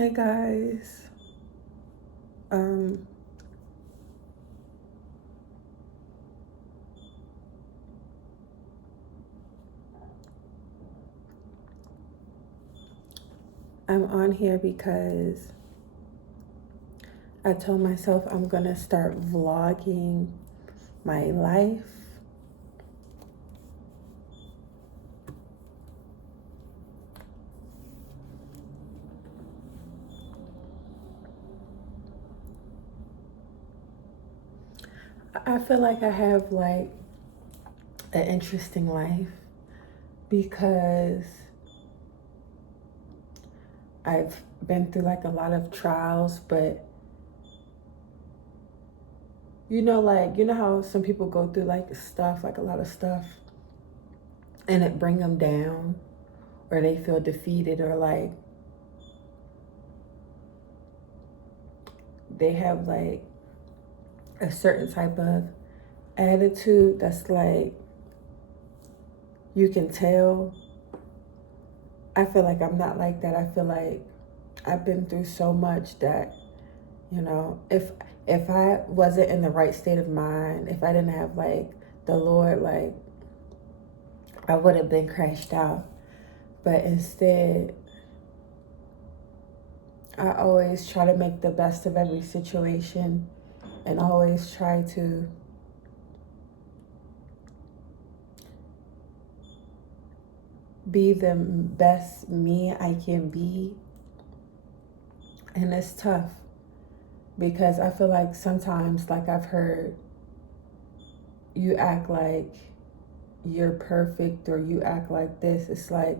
Hey guys, um, I'm on here because I told myself I'm gonna start vlogging my life. I feel like I have like an interesting life because I've been through like a lot of trials, but you know how some people go through like stuff, like a lot of stuff, and it bring them down, or they feel defeated, or like they have like a certain type of attitude that's like you can tell. I feel like I'm not like that. I feel like I've been through so much that, if I wasn't in the right state of mind, if I didn't have like the Lord, like I would have been crashed out. But instead, I always try to make the best of every situation and always try to be the best me I can be. And it's tough because I feel like sometimes, like I've heard, you act like you're perfect or you act like this. It's like,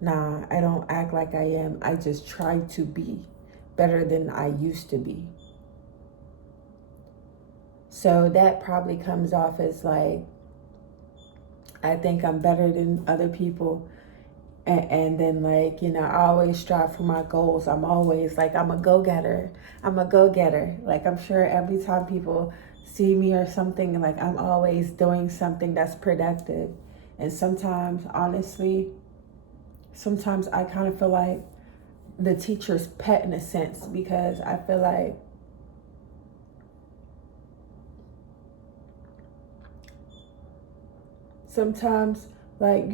nah, I don't act like I am. I just try to be better than I used to be. So that probably comes off as like, I think I'm better than other people. And then, like, I always strive for my goals. I'm always like, I'm a go-getter. I'm a go-getter. Like, I'm sure every time people see me or something, like, I'm always doing something that's productive. And sometimes, honestly, sometimes I kind of feel like the teacher's pet in a sense, because I feel like sometimes, like,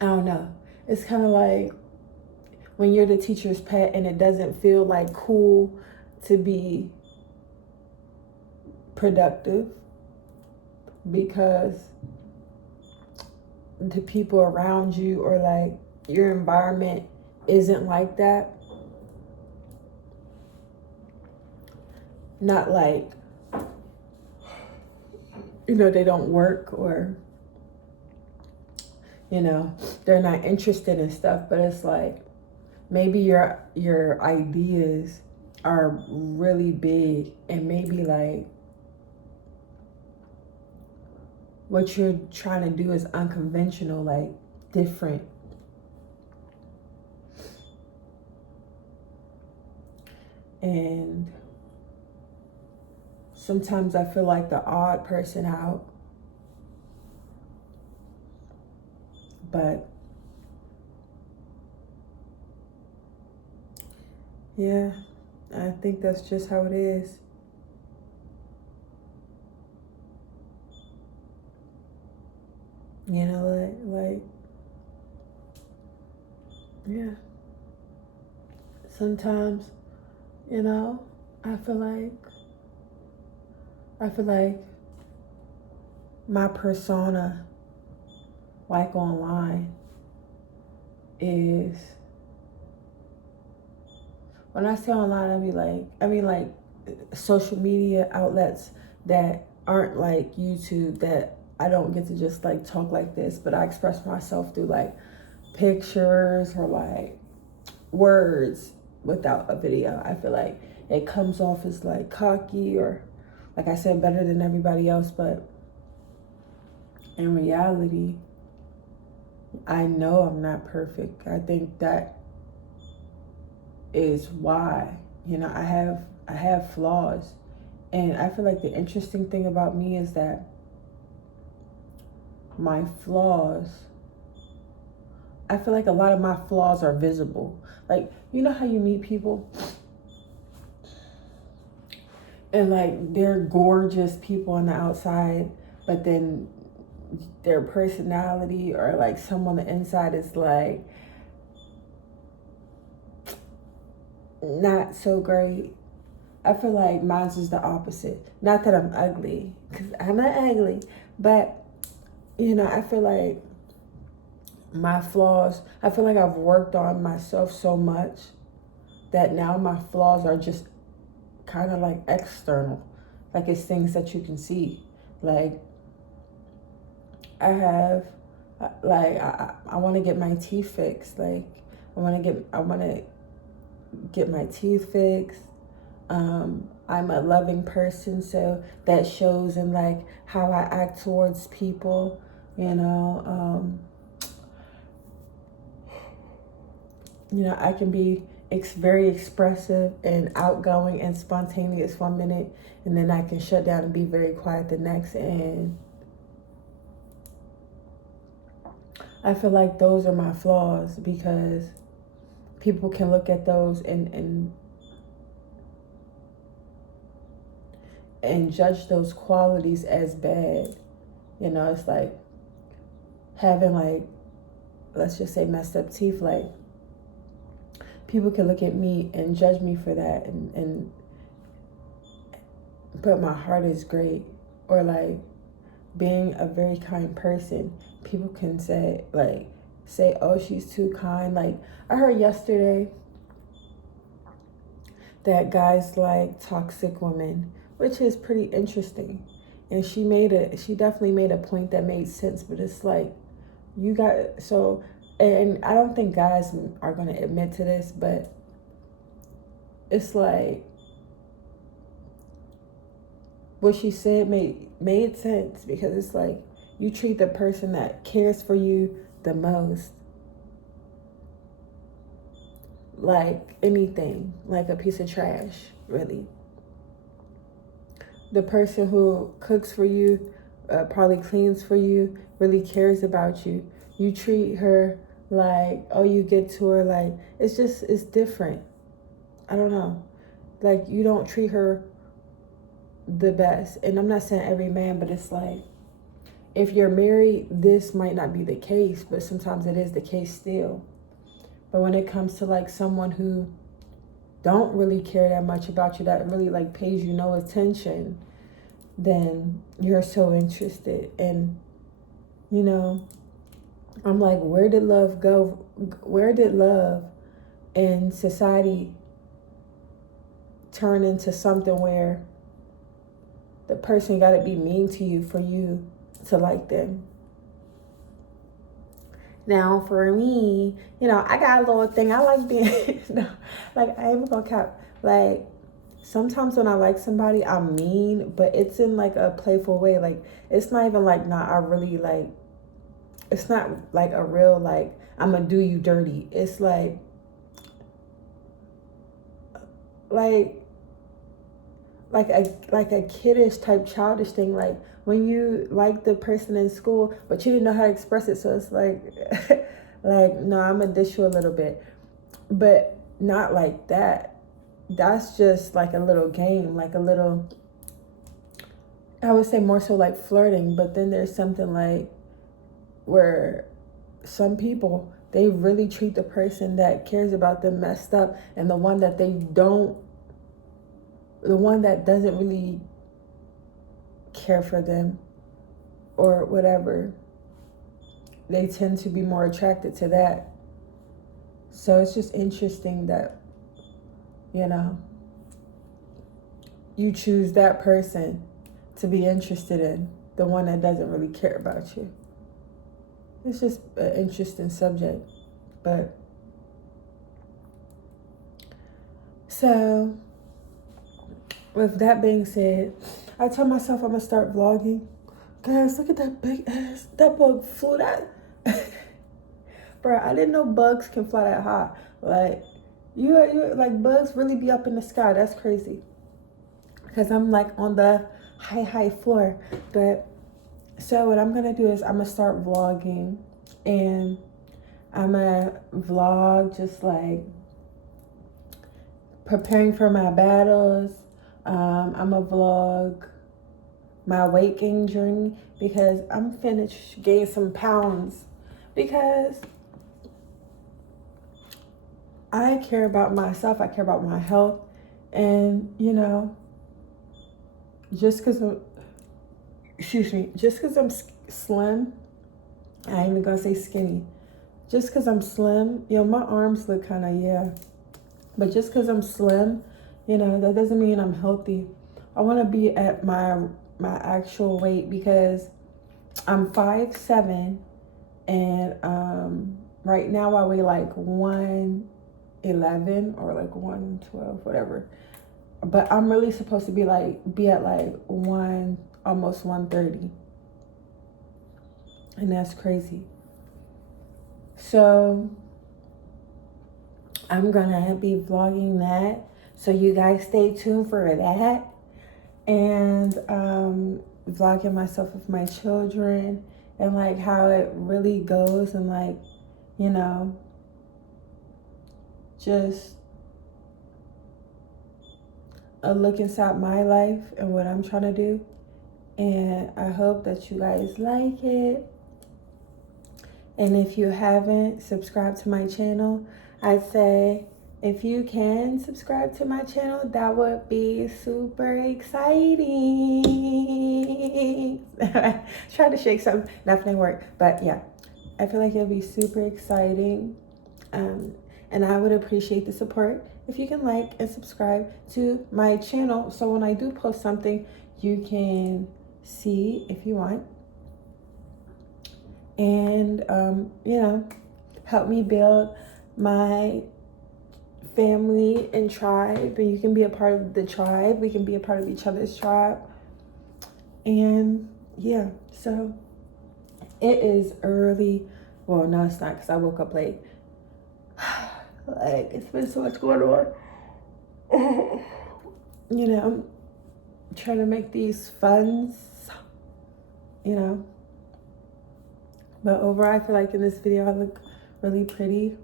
I don't know, it's kind of like when you're the teacher's pet and it doesn't feel like cool to be productive because the people around you or like your environment isn't like that. Not like, they don't work, or, they're not interested in stuff, but it's like maybe your ideas are really big, and maybe like what you're trying to do is unconventional, like different. And sometimes I feel like the odd person out, but yeah, I think that's just how it is. Like yeah. Sometimes, you know, I feel like I feel like my persona, like online, is, when I say online, I mean like social media outlets that aren't like YouTube, that I don't get to just like talk like this, but I express myself through like pictures or like words without a video. I feel like it comes off as like cocky, or like I said, better than everybody else, but in reality, I know I'm not perfect. I think that is why, I have flaws. And I feel like the interesting thing about me is that my flaws I feel like a lot of my flaws are visible. Like, you know how you meet people and like they're gorgeous people on the outside, but then their personality or like some on the inside is like not so great. I feel like mine's is the opposite. Not that I'm ugly, because I'm not ugly, but you know, I feel like my flaws, I feel like I've worked on myself so much that now my flaws are just kind of like external. Like it's things that you can see. Like I have, like I want to get my teeth fixed. Like I want to get my teeth fixed. I'm a loving person, so that shows in like how I act towards people. You know, I can be very expressive and outgoing and spontaneous one minute, and then I can shut down and be very quiet the next. And I feel like those are my flaws because people can look at those and judge those qualities as bad. You know, it's like having like, let's just say messed up teeth. Like people can look at me and judge me for that, and but my heart is great. Or like being a very kind person, people can say oh, she's too kind. Like I heard yesterday that guys like toxic women, which is pretty interesting. And she definitely made a point that made sense, but it's like you got so, and I don't think guys are going to admit to this, but it's like what she said made sense, because it's like you treat the person that cares for you the most like anything, like a piece of trash, really. The person who cooks for you, probably cleans for you, really cares about you. You treat her like, oh, you get to her like, it's different. I don't know. Like, you don't treat her the best. And I'm not saying every man, but it's like, if you're married, this might not be the case, but sometimes it is the case still. But when it comes to like someone who don't really care that much about you, that really like pays you no attention, then you're so interested. And you know, I'm like, where did love go? Where did love in society turn into something where the person got to be mean to you for you to like them? Now, for me, I got a little thing. I like being, like, I ain't gonna cap. Like, sometimes when I like somebody, I'm mean, but it's in like a playful way. Like, it's not even like, I really like, it's not like a real, like, I'm gonna do you dirty. It's like a kiddish type childish thing, like when you like the person in school but you didn't know how to express it, so it's like like, no, I'm gonna dish you a little bit, but not like that. That's just like a little game, like a little, I would say more so like flirting. But then there's something like where some people, they really treat the person that cares about them messed up, and the one that doesn't really care for them or whatever, they tend to be more attracted to that. So it's just interesting that, you choose that person to be interested in, the one that doesn't really care about you. It's just an interesting subject. But so with that being said, I told myself I'm gonna start vlogging. Guys, look at that big ass. That bug flew that. Bro, I didn't know bugs can fly that high. Like, you like, bugs really be up in the sky. That's crazy. Because I'm like on the high floor. But so what I'm gonna do is I'm gonna start vlogging, and I'm a vlog just like preparing for my battles. I'm a vlog my weight gain journey because I'm finished gain some pounds because I care about myself. I care about my health. And, you know, just because I'm, just because I'm slim, I ain't even gonna say skinny. Just because I'm slim, you know, my arms look kind of, yeah. But just because I'm slim, you know, that doesn't mean I'm healthy. I want to be at my actual weight because I'm 5'7", and right now I weigh like 111 or like 112, whatever. But I'm really supposed to be at like almost 130. And that's crazy. So I'm gonna be vlogging that. So you guys stay tuned for that. And vlogging myself with my children and like how it really goes, and like, you know, just a look inside my life and what I'm trying to do. And I hope that you guys like it. And if you haven't subscribed to my channel, I'd say if you can subscribe to my channel, that would be super exciting. Trying to shake something, nothing didn't work. But yeah, I feel like it'll be super exciting. And I would appreciate the support if you can like and subscribe to my channel. So when I do post something, you can see if you want. And, you know, help me build my family and tribe. And you can be a part of the tribe. We can be a part of each other's tribe. And yeah, so it is early. Well, no, it's not because I woke up late. Like, it's been so much going on. You know, I'm trying to make these funds, you know. But overall, I feel like in this video, I look really pretty.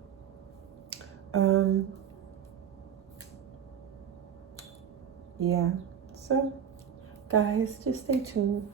Yeah. So, guys, just stay tuned.